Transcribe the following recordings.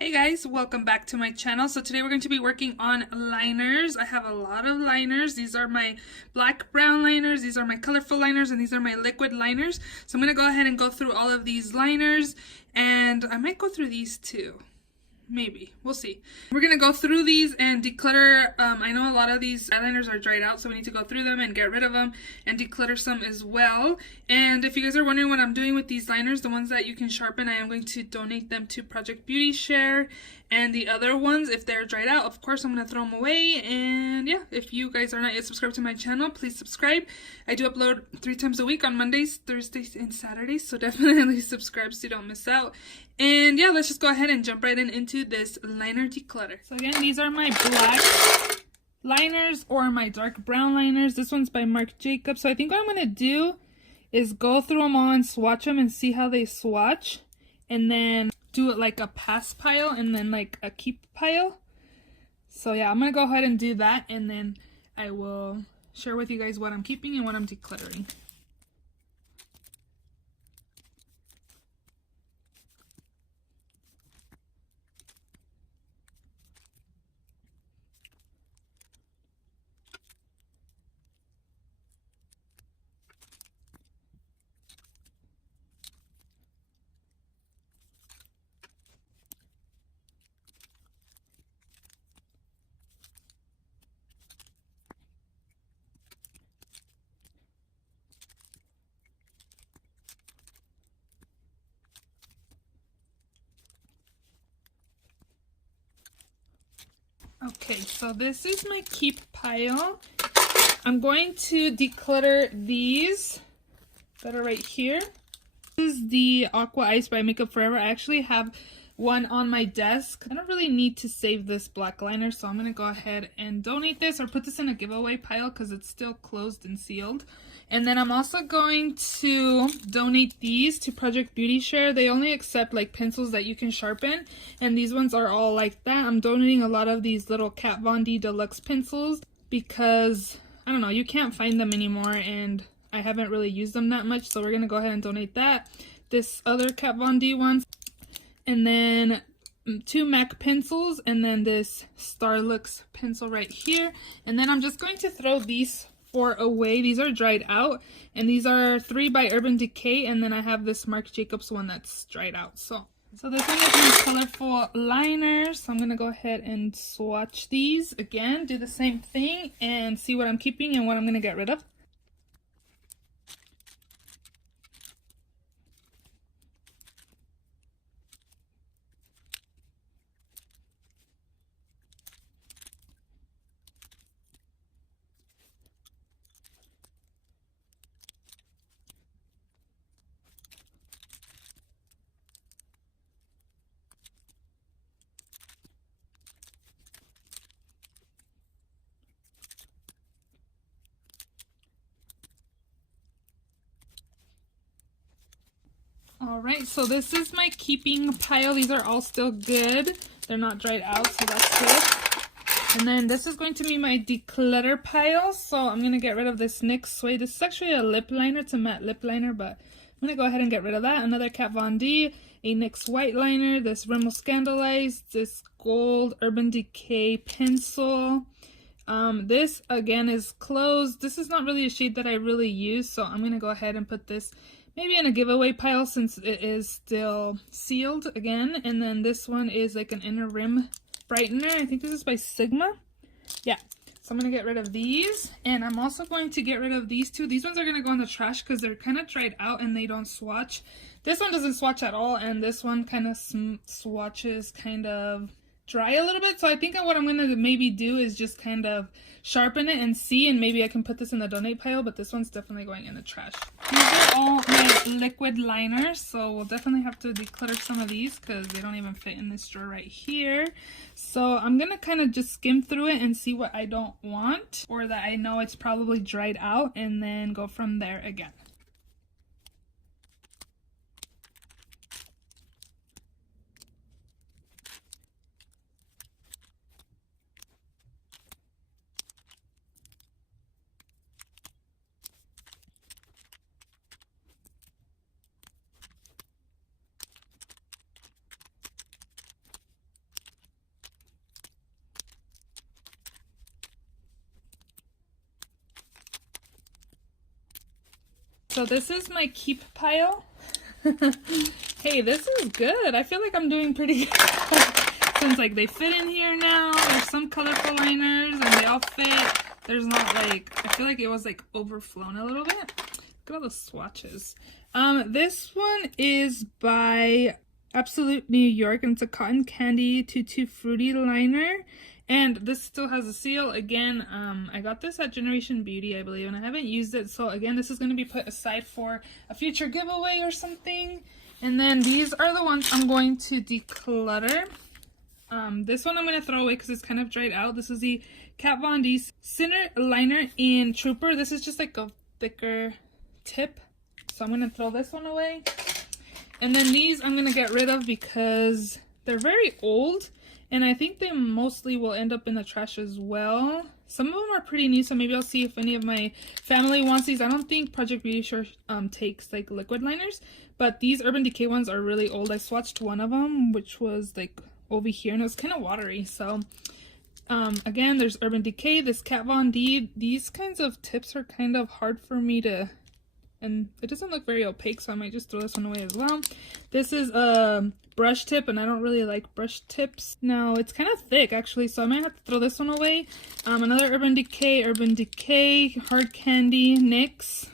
Hey guys, welcome back to my channel. So today we're going to be working on liners. I have a lot of liners. These are my black brown liners, these are my colorful liners, and these are my liquid liners. So I'm going to go ahead and go through all of these liners, and I might go through these too. Maybe. We'll see. We're going to go through these and declutter. I know a lot of these eyeliners are dried out, so we need to go through them and get rid of them and declutter some as well. And if you guys are wondering what I'm doing with these liners, the ones that you can sharpen, I am going to donate them to Project Beauty Share. And the other ones, if they're dried out, of course, I'm going to throw them away. And yeah, if you guys are not yet subscribed to my channel, please subscribe. I do upload 3 times a week on Mondays, Thursdays, and Saturdays, so definitely subscribe so you don't miss out. And yeah, let's just go ahead and jump right into this liner declutter. So again, these are my black liners or my dark brown liners. This one's by Marc Jacobs. So I think what I'm going to do is go through them all and swatch them and see how they swatch. And then do it like a pass pile and then like a keep pile. So yeah, I'm going to go ahead and do that. And then I will share with you guys what I'm keeping and what I'm decluttering. Okay, so this is my keep pile. I'm going to declutter these that are right here. This is the Aqua Ice by Makeup Forever. I actually have one on my desk. I don't really need to save this black liner, so I'm going to go ahead and donate this or put this in a giveaway pile because it's still closed and sealed. And then I'm also going to donate these to Project Beauty Share. They only accept like pencils that you can sharpen, and these ones are all like that. I'm donating a lot of these little Kat Von D Deluxe pencils because, I don't know, you can't find them anymore and I haven't really used them that much, so we're going to go ahead and donate that. This other Kat Von D ones, and then 2 MAC pencils, and then this Starlux pencil right here. And then I'm just going to throw these 4 away. These are dried out, and these are 3 by Urban Decay, and then I have this Marc Jacobs one that's dried out. So this one is my colorful liners. So I'm going to go ahead and swatch these again, do the same thing, and see what I'm keeping and what I'm going to get rid of. Alright, so this is my keeping pile. These are all still good. They're not dried out, so that's good. And then this is going to be my declutter pile. So I'm going to get rid of this NYX Suede. This is actually a lip liner. It's a matte lip liner, but I'm going to go ahead and get rid of that. Another Kat Von D, a NYX white liner, this Rimmel Scandalized, this gold Urban Decay pencil. This again is closed. This is not really a shade that I really use, so I'm going to go ahead and put this maybe in a giveaway pile since it is still sealed again. And then this one is like an inner rim brightener. I think this is by Sigma. Yeah. So I'm going to get rid of these. And I'm also going to get rid of these 2. These ones are going to go in the trash because they're kind of dried out and they don't swatch. This one doesn't swatch at all, and this one kind of swatches kind of dry a little bit. So I think what I'm going to maybe do is just kind of sharpen it and see, and maybe I can put this in the donate pile, but this one's definitely going in the trash. These are all my liquid liners, so we'll definitely have to declutter some of these because they don't even fit in this drawer right here. So I'm going to kind of just skim through it and see what I don't want or that I know it's probably dried out, and then go from there again. so this is my keep pile. Hey, this is good. I feel like I'm doing pretty good. Since like they fit in here now. There's some colorful liners and they all fit. There's not like, I feel like it was like overflown a little bit. Look at all the swatches. This one is by Absolute New York, and it's a cotton candy tutu fruity liner. And this still has a seal. Again, I got this at Generation Beauty, I believe, and I haven't used it. So again, this is going to be put aside for a future giveaway or something. And then these are the ones I'm going to declutter. This one I'm going to throw away because it's kind of dried out. This is the Kat Von D Center Liner in Trooper. This is just like a thicker tip. So I'm going to throw this one away. And then these I'm going to get rid of because they're very old. And I think they mostly will end up in the trash as well. Some of them are pretty new, so maybe I'll see if any of my family wants these. I don't think Project Beauty Shore takes like liquid liners. But these Urban Decay ones are really old. I swatched one of them, which was like over here, and it was kind of watery. So again, there's Urban Decay, this Kat Von D. These kinds of tips are kind of hard for me to, and it doesn't look very opaque, so I might just throw this one away as well. This is a brush tip, and I don't really like brush tips. Now it's kind of thick actually, so I might have to throw this one away. Another Urban Decay Hard Candy NYX.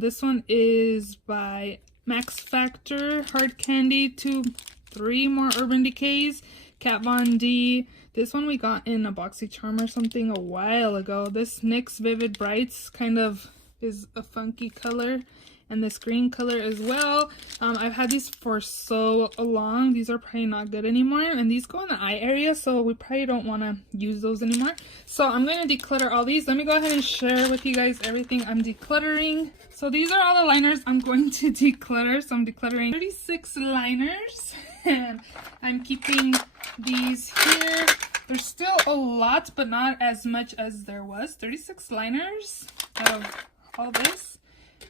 This one is by Max Factor Hard Candy. 3 more Urban Decays. Kat Von D. This one we got in a BoxyCharm or something a while ago. This NYX Vivid Brights kind of is a funky color, and this green color as well. I've had these for so long. These are probably not good anymore, and these go in the eye area, so we probably don't want to use those anymore. So I'm going to declutter all these. Let me go ahead and share with you guys everything I'm decluttering. So these are all the liners I'm going to declutter. So I'm decluttering 36 liners, and I'm keeping these here. There's still a lot, but not as much as there was. 36 liners of all this.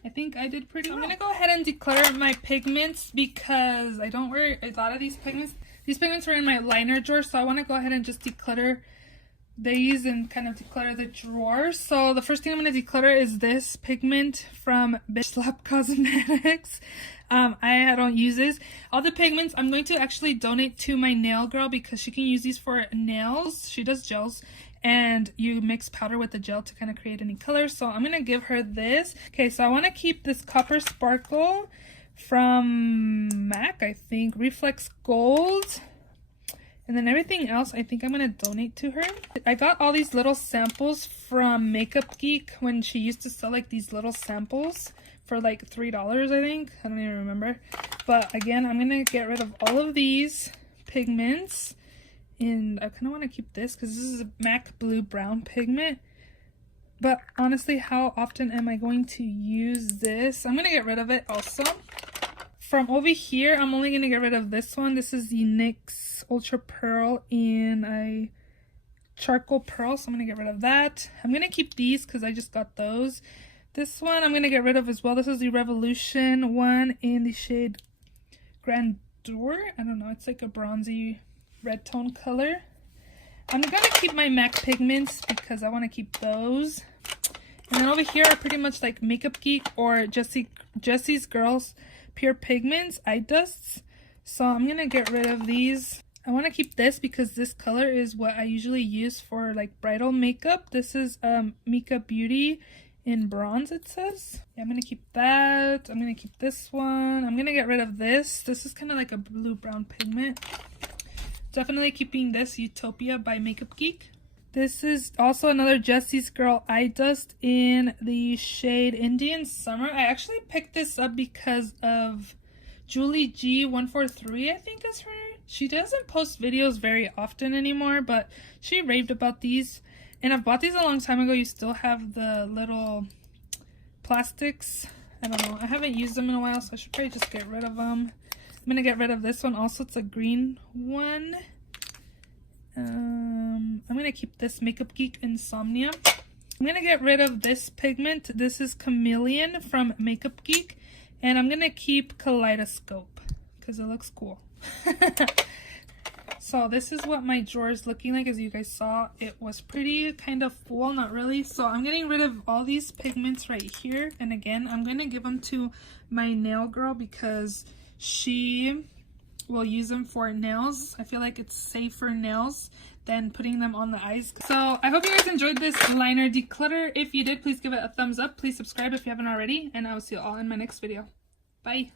I think I did pretty well. I'm going to go ahead and declutter my pigments because I don't wear a lot of these pigments. These pigments are in my liner drawer, so I want to go ahead and just declutter these and kind of declutter the drawer. So the first thing I'm going to declutter is this pigment from Bitch Slap Cosmetics. I don't use this. All the pigments I'm going to actually donate to my nail girl because she can use these for nails. She does gels, and you mix powder with the gel to kind of create any color. So I'm going to give her this. Okay, so I want to keep this Copper Sparkle from MAC, I think. Reflex Gold. And then everything else, I think I'm going to donate to her. I got all these little samples from Makeup Geek when she used to sell like these little samples for like $3, I think. I don't even remember. But again, I'm going to get rid of all of these pigments. And I kind of want to keep this because this is a MAC Blue Brown pigment. But honestly, how often am I going to use this? I'm going to get rid of it also. From over here, I'm only going to get rid of this one. This is the NYX Ultra Pearl in a Charcoal Pearl. So I'm going to get rid of that. I'm going to keep these because I just got those. This one I'm going to get rid of as well. This is the Revolution one in the shade Grandeur. I don't know. It's like a bronzy red tone color. I'm going to keep my MAC pigments because I want to keep those. And then over here are pretty much like Makeup Geek or Jessie's Girls Pure Pigments eye dusts. So I'm going to get rid of these. I want to keep this because this color is what I usually use for like bridal makeup. This is Mika Beauty in bronze, it says. Yeah, I'm going to keep that. I'm going to keep this one. I'm going to get rid of this. This is kind of like a blue-brown pigment. Definitely keeping this Utopia by Makeup Geek. This is also another Jessie's Girl eye dust in the shade Indian Summer. I actually picked this up because of Julie G143, I think is her. She doesn't post videos very often anymore, but she raved about these. And I've bought these a long time ago. You still have the little plastics. I don't know. I haven't used them in a while, so I should probably just get rid of them. I'm going to get rid of this one also. It's a green one. I'm going to keep this Makeup Geek Insomnia. I'm going to get rid of this pigment. This is Chameleon from Makeup Geek. And I'm going to keep Kaleidoscope because it looks cool. So this is what my drawer is looking like. As you guys saw, it was pretty kind of full, not really. So I'm getting rid of all these pigments right here. And again, I'm going to give them to my nail girl because she will use them for nails. I feel like it's safer nails than putting them on the eyes. So I hope you guys enjoyed this liner declutter. If you did, please give it a thumbs up. Please subscribe if you haven't already. And I will see you all in my next video. Bye.